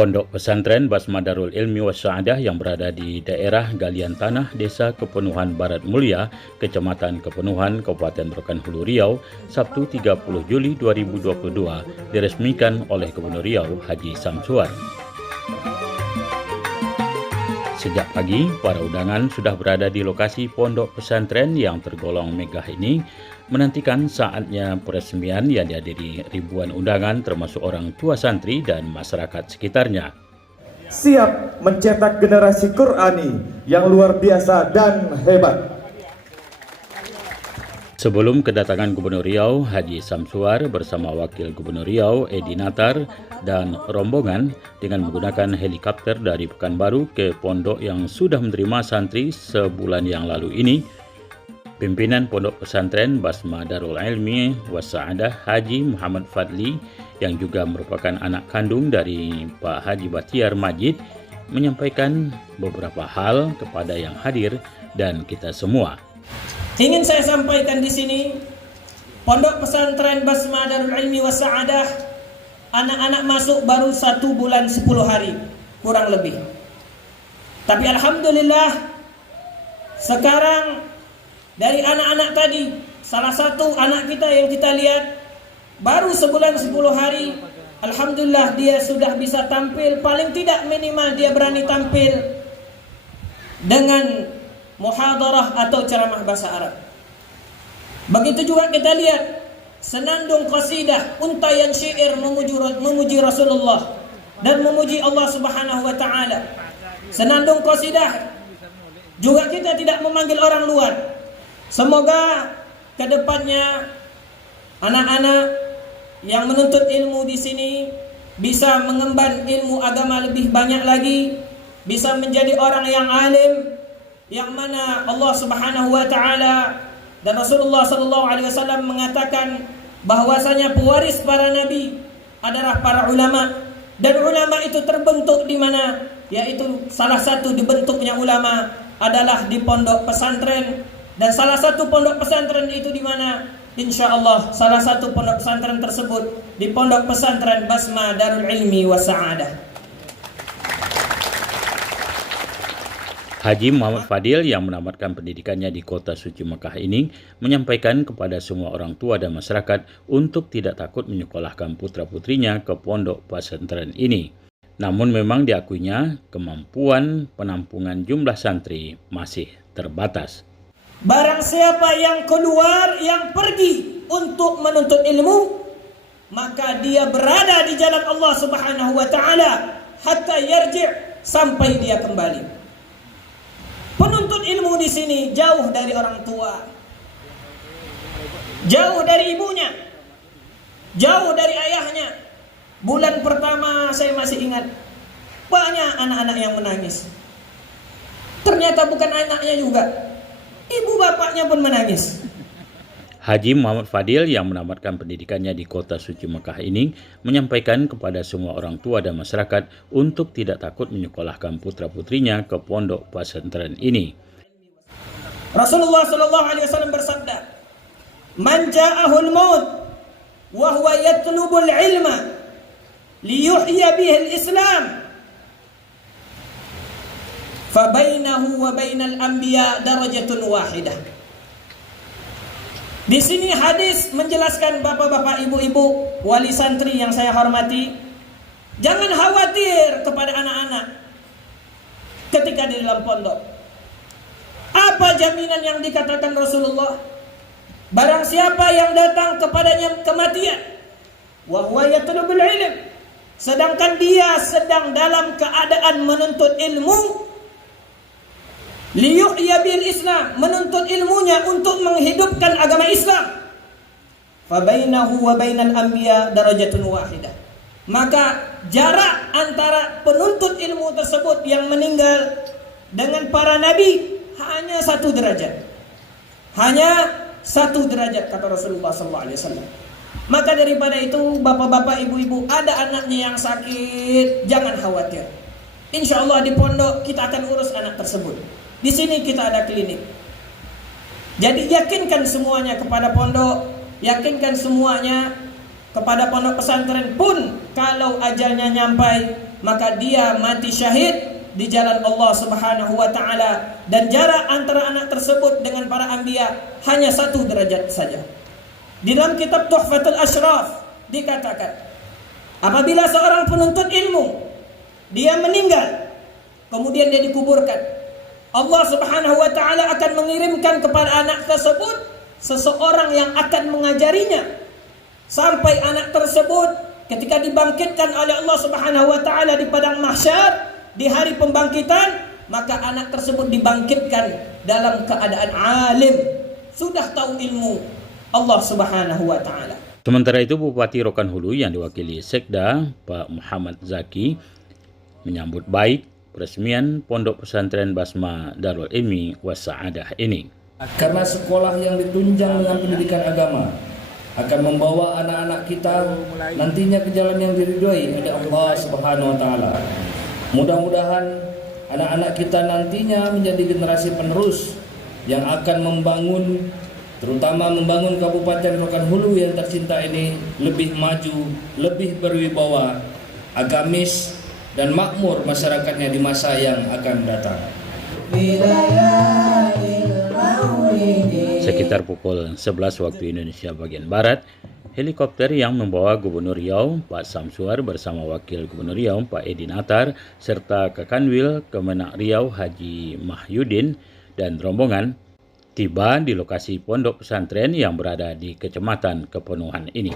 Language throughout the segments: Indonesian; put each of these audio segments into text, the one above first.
Pondok Pesantren Basma Darul Ilmi Wassa'adah yang berada di daerah Galian Tanah, Desa Kepenuhan Barat Mulia, Kecamatan Kepenuhan, Kabupaten Rokan Hulu Riau, Sabtu 30 Juli 2022, diresmikan oleh Gubernur Riau Haji Samsuar. Sejak pagi, para undangan sudah berada di lokasi pondok pesantren yang tergolong megah ini, menantikan saatnya peresmian yang dihadiri ribuan undangan termasuk orang tua santri dan masyarakat sekitarnya. Siap mencetak generasi Qur'ani yang luar biasa dan hebat. Sebelum kedatangan Gubernur Riau Haji Samsuar bersama Wakil Gubernur Riau Edi Natar dan rombongan dengan menggunakan helikopter dari Pekanbaru ke pondok yang sudah menerima santri sebulan yang lalu ini, pimpinan Pondok Pesantren Basma Darul Ilmi Wassa'adah Haji Muhammad Fadli yang juga merupakan anak kandung dari Pak Haji Batiar Majid menyampaikan beberapa hal kepada yang hadir dan kita semua. Ingin saya sampaikan di sini, Pondok Pesantren Basma Darul Ilmi Wassa'adah, anak-anak masuk baru 1 bulan 10 hari, kurang lebih. Tapi alhamdulillah, sekarang dari anak-anak tadi, salah satu anak kita yang kita lihat, baru sebulan 10 hari, alhamdulillah dia sudah bisa tampil, paling tidak minimal dia berani tampil dengan muhadarah atau ceramah bahasa Arab. Begitu juga kita lihat senandung qasidah, untayan syair memuji Rasulullah dan memuji Allah Subhanahu wa taala. Senandung qasidah juga kita tidak memanggil orang luar. Semoga kedepannya anak-anak yang menuntut ilmu di sini bisa mengemban ilmu agama lebih banyak lagi, bisa menjadi orang yang alim, yang mana Allah Subhanahu wa taala dan Rasulullah sallallahu alaihi wasallam mengatakan bahwasanya pewaris para nabi adalah para ulama, dan ulama itu terbentuk di mana, yaitu salah satu dibentuknya ulama adalah di pondok pesantren, dan salah satu pondok pesantren itu di mana, insyaallah salah satu pondok pesantren tersebut di Pondok Pesantren Basma Darul Ilmi Wassa'adah. Haji Muhammad Fadil yang menamatkan pendidikannya di kota suci Mekah ini menyampaikan kepada semua orang tua dan masyarakat untuk tidak takut menyekolahkan putra-putrinya ke pondok pesantren ini. Namun memang diakuinya kemampuan penampungan jumlah santri masih terbatas. Barang siapa yang keluar, yang pergi untuk menuntut ilmu, maka dia berada di jalan Allah Subhanahu wa taala hatta yarji', sampai dia kembali. Penuntut ilmu di sini jauh dari orang tua, jauh dari ibunya, jauh dari ayahnya. Bulan pertama saya masih ingat, banyak anak-anak yang menangis. Ternyata bukan anaknya juga, ibu bapaknya pun menangis. Haji Muhammad Fadil yang menamatkan pendidikannya di kota suci Mekah ini menyampaikan kepada semua orang tua dan masyarakat untuk tidak takut menyekolahkan putra-putrinya ke pondok pesantren ini. Rasulullah sallallahu alaihi wasallam bersabda, "Man ja'ahul maut wa huwa yatlubul ilma liyuhya bihi al-Islam, fa bainahu wa bainal anbiya darajatun wahidah." Di sini hadis menjelaskan bapak-bapak, ibu-ibu, wali santri yang saya hormati, jangan khawatir kepada anak-anak ketika di dalam pondok. Apa jaminan yang dikatakan Rasulullah? Barang siapa yang datang kepadanya kematian, wa huwa yatlubul ilm, sedangkan dia sedang dalam keadaan menuntut ilmu, liyuhya bil Islam, menuntut ilmunya untuk menghidupkan agama Islam, fa bainahu wa bainal anbiya darajatun wahidah, maka jarak antara penuntut ilmu tersebut yang meninggal dengan para nabi hanya 1 derajat. Hanya 1 derajat, kata Rasulullah SAW. Maka daripada itu, bapak-bapak, ibu-ibu, ada anaknya yang sakit, jangan khawatir. Insya Allah di pondok kita akan urus anak tersebut. Di sini kita ada klinik. Jadi yakinkan semuanya kepada pondok, yakinkan semuanya kepada pondok pesantren pun kalau ajalnya nyampai, maka dia mati syahid di jalan Allah Subhanahu wa taala, dan jarak antara anak tersebut dengan para anbiya hanya 1 derajat saja. Di dalam kitab Tuhfatul Ashraf dikatakan, apabila seorang penuntut ilmu dia meninggal, kemudian dia dikuburkan, Allah Subhanahu wa taala akan mengirimkan kepada anak tersebut seseorang yang akan mengajarinya, sampai anak tersebut ketika dibangkitkan oleh Allah Subhanahu wa taala di padang mahsyar di hari pembangkitan, maka anak tersebut dibangkitkan dalam keadaan alim, sudah tahu ilmu Allah Subhanahu wa taala. Sementara itu, Bupati Rokan Hulu yang diwakili Sekda Pak Muhammad Zaki menyambut baik peresmian Pondok Pesantren Basma Darul Ilmi Wassa'adah ini. Karena sekolah yang ditunjang dengan pendidikan agama akan membawa anak-anak kita nantinya ke jalan yang diridhoi oleh Allah Subhanahu wa taala. Mudah-mudahan anak-anak kita nantinya menjadi generasi penerus yang akan membangun, terutama membangun Kabupaten Rokan Hulu yang tercinta ini lebih maju, lebih berwibawa, agamis dan makmur masyarakatnya di masa yang akan datang. Sekitar pukul 11 waktu Indonesia bagian Barat, helikopter yang membawa Gubernur Riau Pak Samsuar bersama Wakil Gubernur Riau Pak Edi Natar serta Kakanwil Kemenak Riau Haji Mahyudin dan rombongan tiba di lokasi pondok pesantren yang berada di Kecamatan Kepenuhan ini.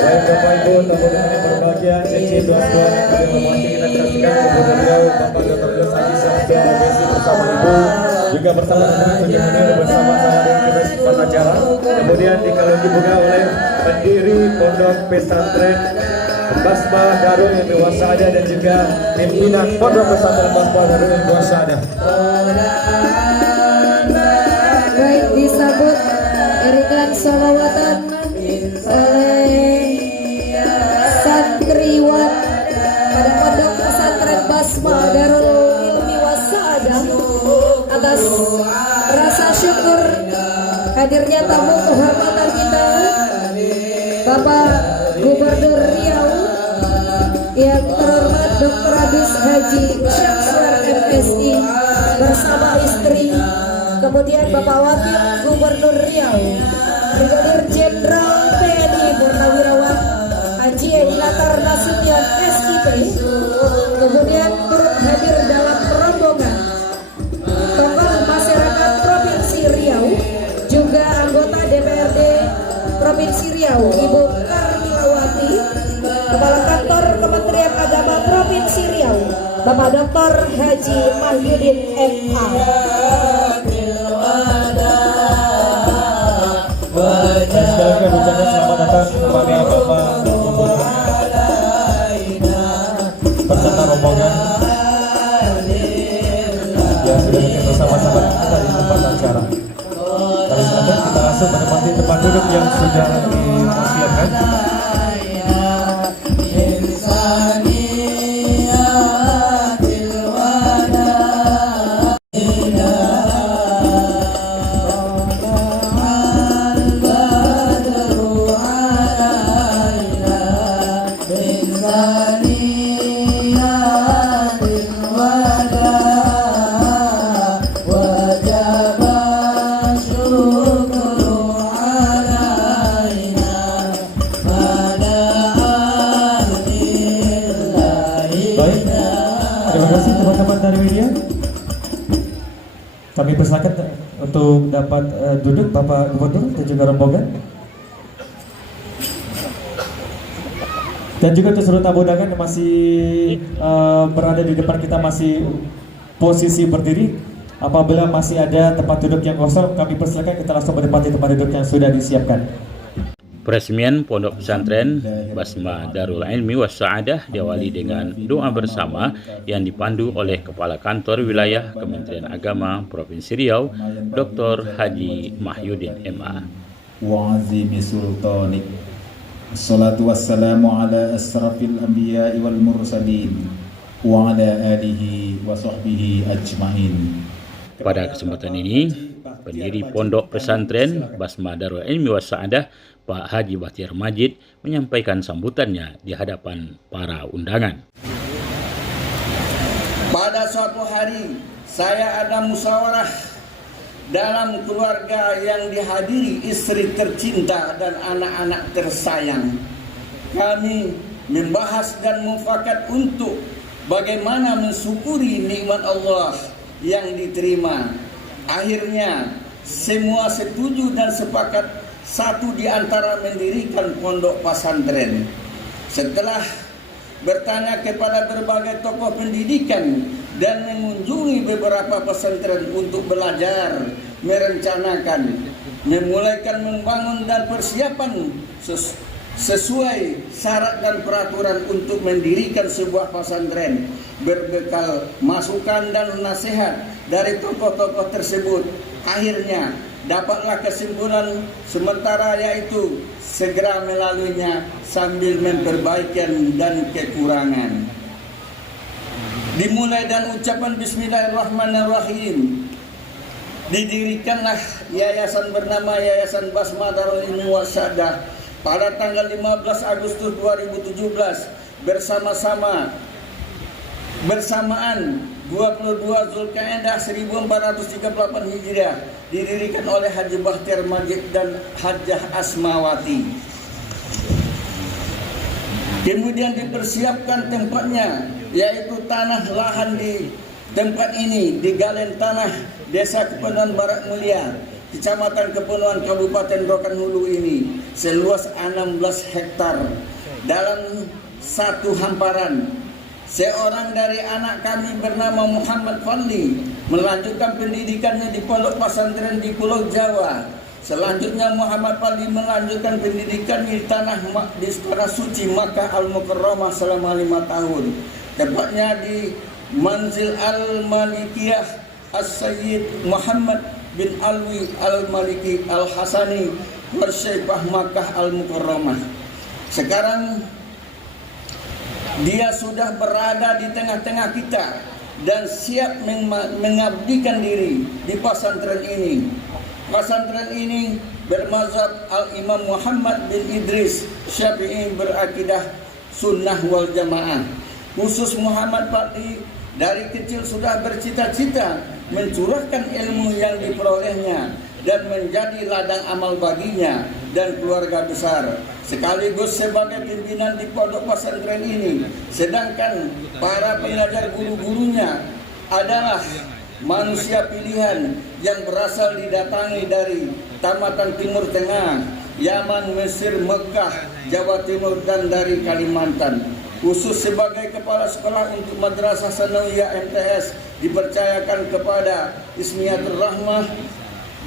Baik Bapak Ibu, tamu undangan yang berbahagia, seksi tuan-tuan, kami menghormati kita saksikan Gubernur Riau Bapak Dr. Yus Haji Samsuar MSI bersama Ibu, juga bersama dengan Tujuh Munir bersama hadirin kita simpan acara. Kemudian dikelilingi juga oleh pendiri Pondok Pesantren Basma Darul Ilmi Wassa'adah dan juga pimpinan Pondok Pesantren Basma Darul Ilmi Wassa'adah. Baik, disambut berikan sholawatan oleh santriwan pada Pondok Pesantren Basma Darul Ilmi Wassa'adah atas rasa syukur hadirnya tamu kehormatan kita Bapak Gubernur Riau yang terhormat Dr. Abis Haji Samsuar MSI bersama istri, kemudian Bapak Wakil Gubernur Riau Brigadir Jenderal TNI Purnawirawan Haji Edi Natar Nasution SIP, kemudian turut hadir dalam rombongan tokoh masyarakat Provinsi Riau, juga anggota DPRD Provinsi Riau Ibu Karnilawati, Kepala Kantor Kementerian Agama Provinsi Riau Bapak Dr. Haji Mahyudin MA. Dan sekali lagi ucapkan selamat datang kepada Bapak Gubernur beserta rombongan yang sudah hadir bersama-sama kita di tempat acara. Kali selanjutnya kita langsung menempati tempat duduk yang sudah dipersiapkan. Terima kasih teman-teman dari media. Kami persilakan untuk dapat duduk Bapak Gubernur dan juga rombongan. Dan juga untuk seluruh tamu undangan yang masih berada di depan kita masih posisi berdiri. Apabila masih ada tempat duduk yang kosong, kami persilakan kita langsung menempati tempat duduk yang sudah disiapkan. Peresmian Pondok Pesantren Basma Darul Ilmi Wassa'adah diawali dengan doa bersama yang dipandu oleh Kepala Kantor Wilayah Kementerian Agama Provinsi Riau, Dr. Haji Mahyudin MA. Wa azimi sultanik. Assalatu wassalamu ala asrafil anbiya'i wal mursalin wa ala alihi wa sahbihi ajma'in. Pada kesempatan ini, Pendiri Pondok Pesantren Basma Darul Ilmi Wassa'adah, Pak Haji Bahtiar Majid, menyampaikan sambutannya di hadapan para undangan. Pada suatu hari, saya ada musyawarah dalam keluarga yang dihadiri istri tercinta dan anak-anak tersayang. Kami membahas dan mufakat untuk bagaimana mensyukuri nikmat Allah yang diterima. Akhirnya semua setuju dan sepakat satu di antara mendirikan pondok pesantren. Setelah bertanya kepada berbagai tokoh pendidikan dan mengunjungi beberapa pesantren untuk belajar, merencanakan, memulaikan membangun dan persiapan sesuai syarat dan peraturan untuk mendirikan sebuah pesantren, berbekal masukan dan nasihat dari tokoh-tokoh tersebut. Akhirnya dapatlah kesimpulan sementara, yaitu segera melaluinya sambil memperbaikan dan kekurangan. Dimulai dan ucapan Bismillahirrahmanirrahim, didirikanlah yayasan bernama Yayasan Basma Darul Ilmi Wassa'adah pada tanggal 15 Agustus 2017 bersamaan 22 Zulkaidah 1438 Hijriah, didirikan oleh Haji Bahtiar Majid dan Hajjah Asmawati. Kemudian dipersiapkan tempatnya, yaitu tanah lahan di tempat ini di Galen Tanah, Desa Kepenuhan Barat Mulia, Kecamatan Kepenuhan, Kabupaten Rokan Hulu ini, seluas 16 hektar dalam satu hamparan. Seorang dari anak kami bernama Muhammad Fadli melanjutkan pendidikannya di pondok pesantren di Pulau Jawa. Selanjutnya Muhammad Fadli melanjutkan pendidikannya di tanah suci Makkah Al-Mukarramah selama 5 tahun. Tepatnya di Manzil Al-Malikiyah As-Sayyid Muhammad bin Alwi Al-Maliki Al-Hasani Warsyaifah Makkah Al-Mukarramah. Sekarang dia sudah berada di tengah-tengah kita dan siap mengabdikan diri di pesantren ini. Pesantren ini bermazhab Al-Imam Muhammad bin Idris Syafi'i, berakidah sunnah wal jamaah. Khusus Muhammad Fadli dari kecil sudah bercita-cita mencurahkan ilmu yang diperolehnya dan menjadi ladang amal baginya dan keluarga besar, sekaligus sebagai pimpinan di pondok pesantren ini. Sedangkan para pengajar guru-gurunya adalah manusia pilihan yang berasal didatangi dari tamatan Timur Tengah, Yaman, Mesir, Mekah, Jawa Timur, dan dari Kalimantan. Khusus sebagai kepala sekolah untuk Madrasah Sanawiyah MTS dipercayakan kepada Ismiyatul Rahmah,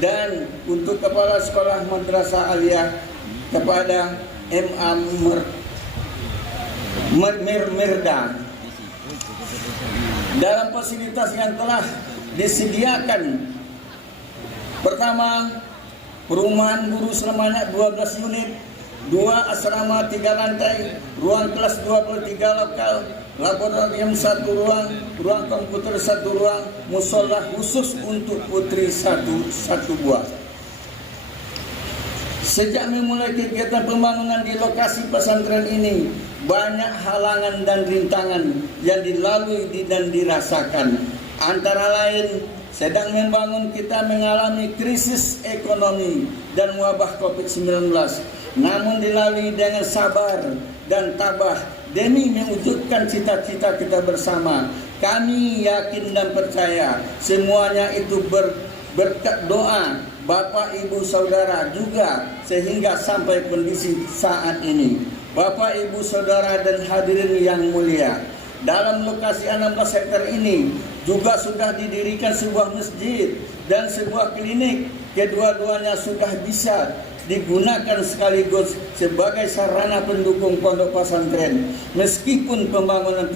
dan untuk kepala sekolah Madrasah Aliyah kepada MA Mirda. Dalam fasilitas yang telah disediakan, pertama, perumahan guru selamanya 12 unit, 2 asrama 3 lantai, ruang kelas 23 lokal, laboratorium 1 ruang, ruang komputer 1 ruang, musola khusus untuk putri 1 buah. Sejak memulai kegiatan pembangunan di lokasi pesantren ini, banyak halangan dan rintangan yang dilalui dan dirasakan. Antara lain, sedang membangun kita mengalami krisis ekonomi dan wabah COVID-19. Namun dilalui dengan sabar dan tabah demi mewujudkan cita-cita kita bersama. Kami yakin dan percaya semuanya itu berkat doa Bapak, Ibu, Saudara juga sehingga sampai kondisi saat ini. Bapak, Ibu, Saudara dan hadirin yang mulia, dalam lokasi 16 hektar ini juga sudah didirikan sebuah masjid dan sebuah klinik. Kedua-duanya sudah bisa digunakan sekaligus sebagai sarana pendukung pondok pesantren. Meskipun pembangunan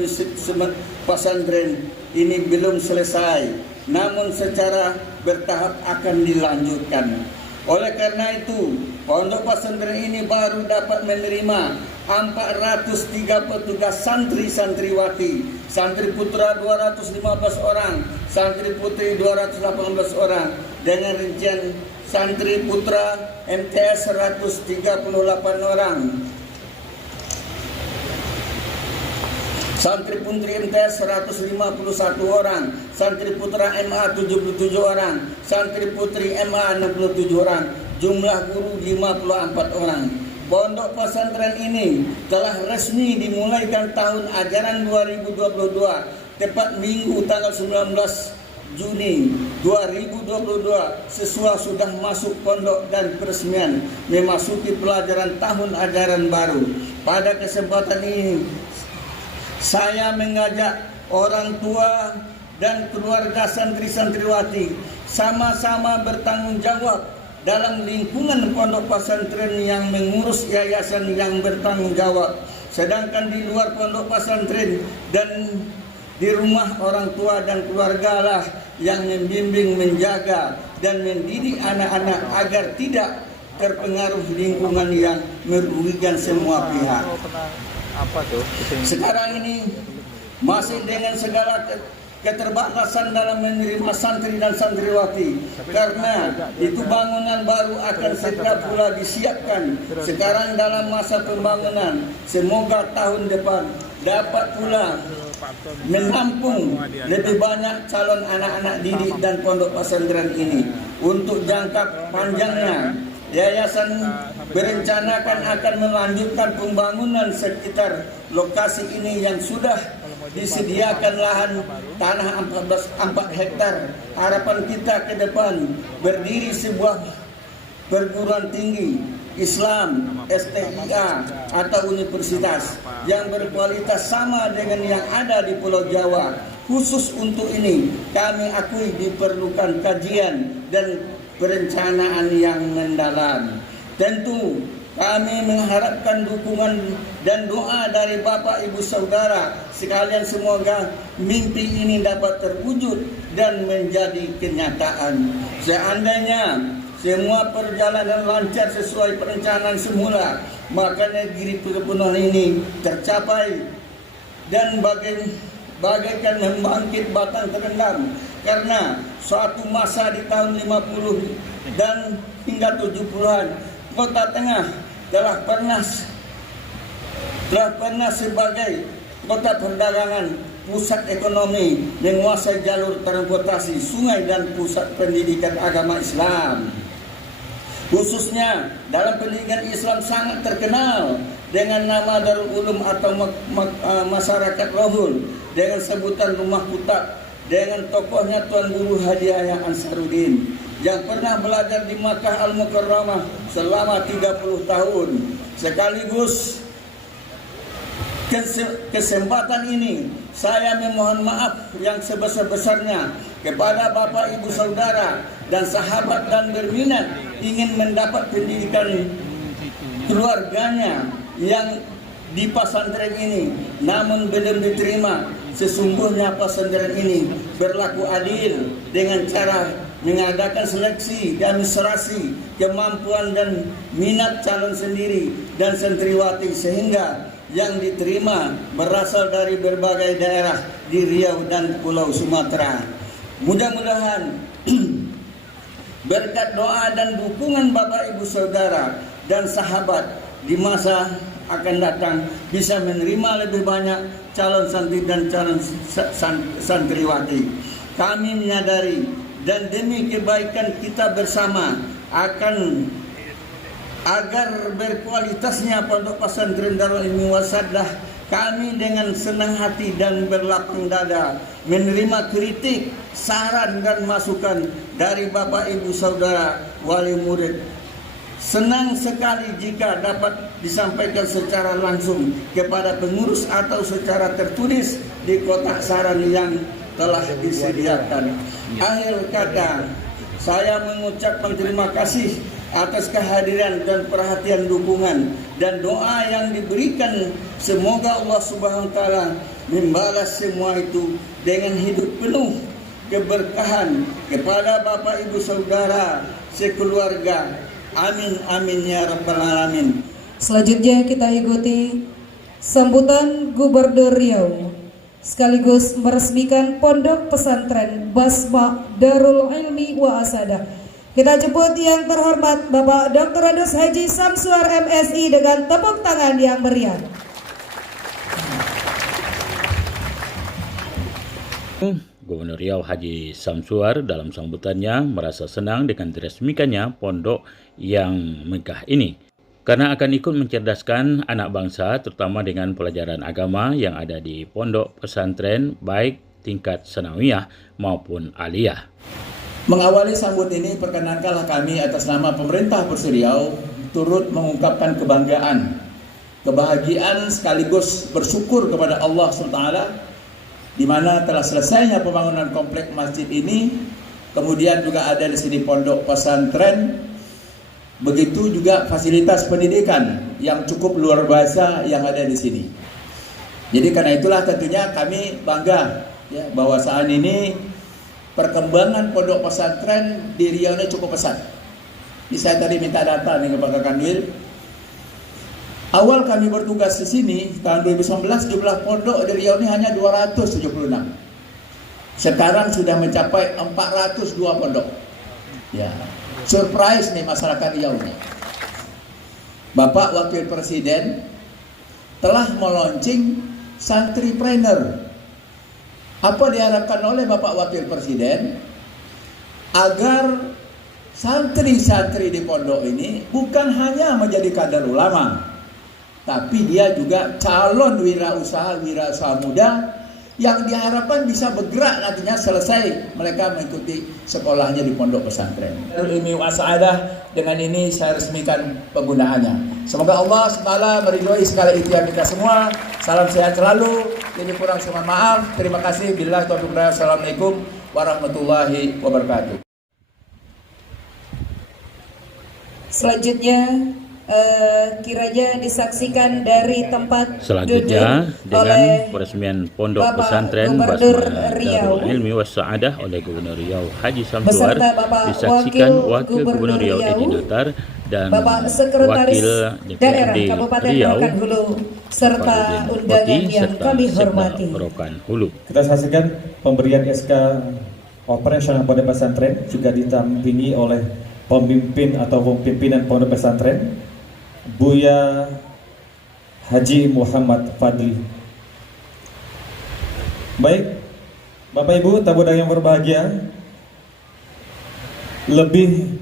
pesantren ini belum selesai, namun secara bertahap akan dilanjutkan. Oleh karena itu, pondok pesantren ini baru dapat menerima 403 petugas santri-santriwati, santri putra 215 orang, santri putri 218 orang, dengan rincian santri putra MTS 138 orang, santri putri MTS 151 orang, santri putra MA 77 orang, santri putri MA 67 orang, jumlah guru 54 orang. Pondok pesantren ini telah resmi dimulaikan tahun ajaran 2022, tepat Minggu tanggal 19 Juni 2022, sesudah sudah masuk pondok dan peresmian memasuki pelajaran tahun ajaran baru. Pada kesempatan ini saya mengajak orang tua dan keluarga santri-santriwati sama-sama bertanggung jawab dalam lingkungan pondok pesantren yang mengurus yayasan yang bertanggung jawab. Sedangkan di luar pondok pesantren dan di rumah orang tua dan keluarga lah yang membimbing, menjaga dan mendidik anak-anak agar tidak terpengaruh lingkungan yang merugikan semua pihak. Sekarang ini masih dengan segala keterbatasan dalam menerima santri dan santriwati, karena itu bangunan baru akan segera pula disiapkan. Sekarang dalam masa pembangunan, semoga tahun depan dapat pula menampung lebih banyak calon anak-anak didik dan pondok pesantren ini. Untuk jangka panjangnya, yayasan berencanakan akan melanjutkan pembangunan sekitar lokasi ini yang sudah disediakan lahan tanah 4 hektar. Harapan kita ke depan berdiri sebuah perguruan tinggi Islam STIA atau universitas yang berkualitas sama dengan yang ada di Pulau Jawa. Khusus untuk ini kami akui diperlukan kajian dan perencanaan yang mendalam. Tentu kami mengharapkan dukungan dan doa dari Bapak Ibu Saudara sekalian, semoga mimpi ini dapat terwujud dan menjadi kenyataan. Seandainya semua perjalanan lancar sesuai perencanaan semula, maka negeri Pekebunan ini tercapai dan bagaikan membangkit batang terendam. Karena suatu masa di tahun 50 dan hingga 70-an, Kota Tengah telah pernah sebagai kota perdagangan, pusat ekonomi, menguasai jalur transportasi sungai dan pusat pendidikan agama Islam. Khususnya dalam pendidikan Islam sangat terkenal dengan nama Darul Ulum atau masyarakat Rohul, dengan sebutan Rumah Kutak, dengan tokohnya Tuan Guru Haji Yahya Ansarudin yang pernah belajar di Makkah Al-Mukarramah selama 30 tahun. Sekaligus kesempatan ini saya memohon maaf yang sebesar-besarnya kepada Bapak Ibu Saudara dan sahabat dan berminat ingin mendapat pendidikan keluarganya yang di pesantren ini namun belum diterima. Sesungguhnya pesantren ini berlaku adil dengan cara mengadakan seleksi dan administrasi kemampuan dan minat calon sendiri dan santriwati, sehingga yang diterima berasal dari berbagai daerah di Riau dan Pulau Sumatera. Mudah-mudahan berkat doa dan dukungan Bapak Ibu Saudara dan sahabat di masa akan datang bisa menerima lebih banyak calon santri dan calon santriwati. Kami menyadari dan demi kebaikan kita bersama agar berkualitasnya pondok pesantren Darul Ilmi Wasadah, kami dengan senang hati dan berlapang dada menerima kritik, saran dan masukan dari Bapak Ibu Saudara wali murid. Senang sekali jika dapat disampaikan secara langsung kepada pengurus atau secara tertulis di kotak saran yang telah disediakan. Akhir kata, saya mengucapkan terima kasih atas kehadiran dan perhatian, dukungan dan doa yang diberikan. Semoga Allah Subhanahu wa taala membalas semua itu dengan hidup penuh keberkahan kepada Bapak Ibu Saudara sekeluarga. Amin amin ya rabbal alamin. Selanjutnya kita ikuti sambutan Gubernur Riau sekaligus meresmikan Pondok Pesantren Basma Darul Ilmi wa Asadah. Kita jemput yang terhormat Bapak Dr. Andes Haji Samsuar MSI dengan tepuk tangan yang meriah. Gubernur Riau Haji Samsuar dalam sambutannya merasa senang dengan diresmikannya pondok yang megah ini, karena akan ikut mencerdaskan anak bangsa terutama dengan pelajaran agama yang ada di pondok pesantren baik tingkat sanawiyah maupun aliyah. Mengawali sambut ini, perkenankanlah kami atas nama pemerintah Provinsi Riau turut mengungkapkan kebanggaan, kebahagiaan sekaligus bersyukur kepada Allah SWT di mana telah selesainya pembangunan komplek masjid ini, kemudian juga ada di sini pondok pesantren, begitu juga fasilitas pendidikan yang cukup luar biasa yang ada di sini. Jadi karena itulah tentunya kami bangga ya, bahwa saat ini perkembangan pondok pesantren di Riau ini cukup pesat. Ini saya tadi minta data nih kepada Kanwil. Awal kami bertugas di sini tahun 2019 jumlah pondok di Riau ini hanya 276. Sekarang sudah mencapai 402 pondok. Ya, surprise nih masyarakat Riau nih. Bapak Wakil Presiden telah meluncing santripreneur. Apa diharapkan oleh Bapak Wakil Presiden? Agar santri-santri di pondok ini bukan hanya menjadi kader ulama, tapi dia juga calon wirausaha muda yang diharapkan bisa bergerak nantinya selesai mereka mengikuti sekolahnya di pondok pesantren. Ilmi Wasadah dengan ini saya resmikan penggunaannya. Semoga Allah SWT meridhoi segala ikhtiar kita semua. Salam sehat selalu. Ini kurang saya mohon maaf. Terima kasih. Billahi taufiq wal hidayah. Assalamualaikum warahmatullahi wabarakatuh. Selanjutnya kiranya disaksikan dari tempat Selanjutnya duduk dengan oleh peresmian Pondok Bapak Pesantren Gubernur Basma Riau Darul Ilmi Wassa'adah oleh Gubernur Riau Haji Samsuar beserta Bapak disaksikan Wakil Wakil Gubernur Riau Riau, Edi Natar dan Bapak Sekretaris Wakil Daerah DPRD Kabupaten Riau Rokan Hulu serta Pak undangan Udin yang serta kami Sekda hormati. Rokan Hulu. Kita saksikan pemberian SK operasional pondok pesantren juga ditampingi oleh pemimpin atau pimpinan pondok pesantren Buya Haji Muhammad Fadli. Baik, Bapak Ibu tamu undangan yang berbahagia, lebih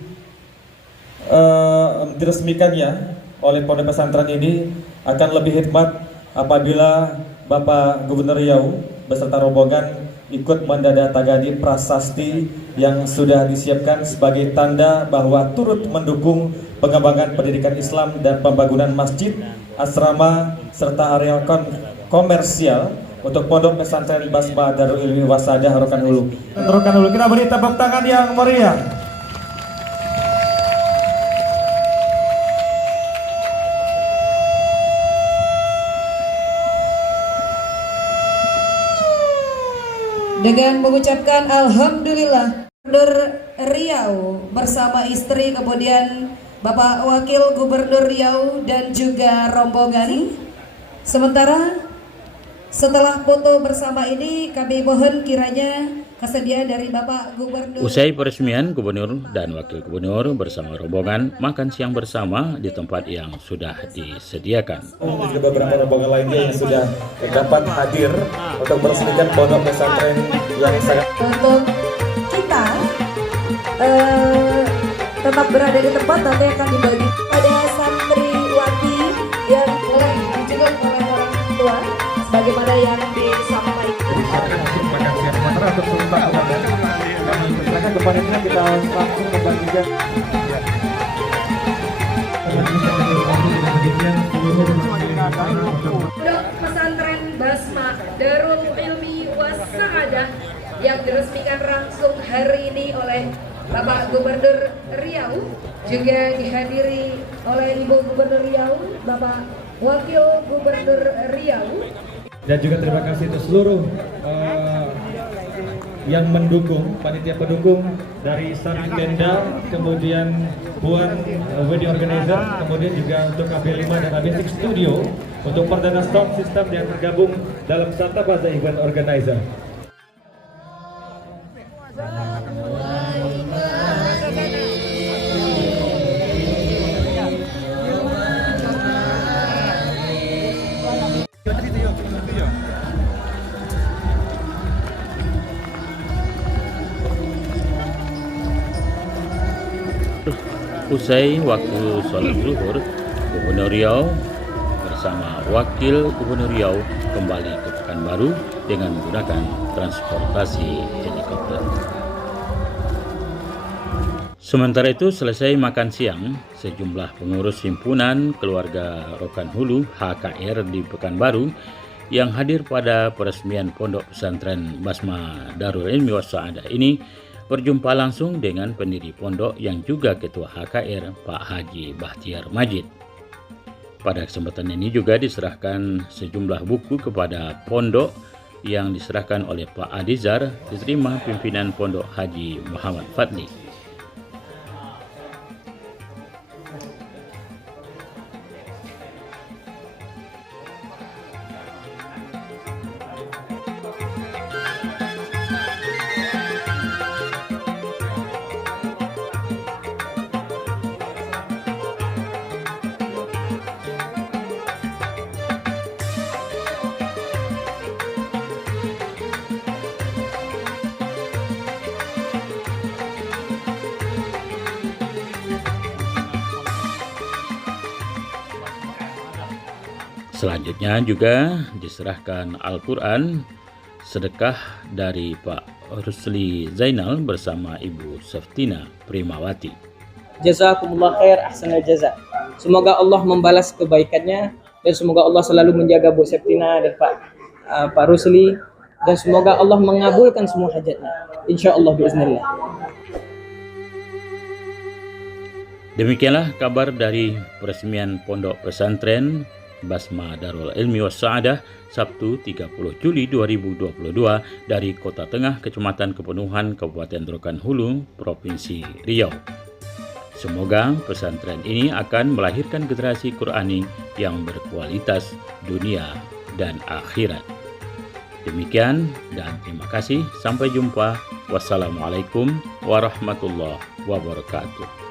diresmikannya oleh pondok pesantren ini akan lebih hikmat apabila Bapak Gubernur Riau beserta rombongan ikut mendadatangani prasasti yang sudah disiapkan sebagai tanda bahwa turut mendukung pengembangan pendidikan Islam dan pembangunan masjid, asrama, serta area komersial untuk Pondok Pesantren Basma Darul Ilmi Wasadah Rokan Hulu. Rokan Hulu, kita beri tepuk tangan yang meriah. Dengan mengucapkan Alhamdulillah, Gubernur Riau bersama istri kemudian Bapak Wakil Gubernur Riau dan juga rombongan. Sementara setelah foto bersama ini kami mohon kiranya kesediaan dari Bapak Gubernur. Usai peresmian, Gubernur dan Wakil Gubernur bersama rombongan makan siang bersama di tempat yang sudah disediakan. Dan juga beberapa rombongan lainnya yang sudah dapat hadir untuk meresmikan pondok pesantren yang sangat. Untuk kita tetap berada di tempat, nanti akan dibagi pada santriwati yang oleh juga oleh orang tua sebagaimana yang disampaikan. Silakan kepadanya kita langsung membagikan. Pondok Pesantren Basma Darul Ilmi Wassa'adah yang diresmikan langsung hari ini oleh Bapak Gubernur Riau, juga dihadiri oleh Ibu Gubernur Riau, Bapak Wakil Gubernur Riau. Dan juga terima kasih untuk seluruh yang mendukung, panitia pendukung dari Sari Tenda, kemudian Puan Wedding Organizer, kemudian juga untuk KB5 dan Basic Studio untuk perdana sound system yang tergabung dalam Santa Baza Event Organizer. Usai waktu sholat zuhur, Gubernur Riau bersama Wakil Gubernur Riau kembali ke Pekanbaru dengan menggunakan transportasi helikopter. Sementara itu, selesai makan siang, sejumlah pengurus himpunan keluarga Rokan Hulu HKR di Pekanbaru yang hadir pada peresmian Pondok Pesantren Basma Darul Ilmi Wassa'adah ini berjumpa langsung dengan pendiri pondok yang juga ketua HKR, Pak Haji Bahtiar Majid. Pada kesempatan ini juga diserahkan sejumlah buku kepada pondok yang diserahkan oleh Pak Adizar, diterima pimpinan pondok Haji Muhammad Fadli. Selanjutnya juga diserahkan Al-Quran sedekah dari Pak Rusli Zainal bersama Ibu Saftina Primawati. Jazakumullah khair ahsanal jaza. Semoga Allah membalas kebaikannya dan semoga Allah selalu menjaga Bu Septina dan Pak Rusli, dan semoga Allah mengabulkan semua hajatnya. Insyaallah biiznillah. Demikianlah kabar dari peresmian Pondok Pesantren Basma Darul Ilmi Wassa'adah Sabtu 30 Juli 2022 dari Kota Tengah, Kecamatan Kepenuhan, Kabupaten Rokan Hulu, Provinsi Riau. Semoga pesantren ini akan melahirkan generasi Qurani yang berkualitas dunia dan akhirat. Demikian dan terima kasih. Sampai jumpa. Wassalamualaikum warahmatullahi wabarakatuh.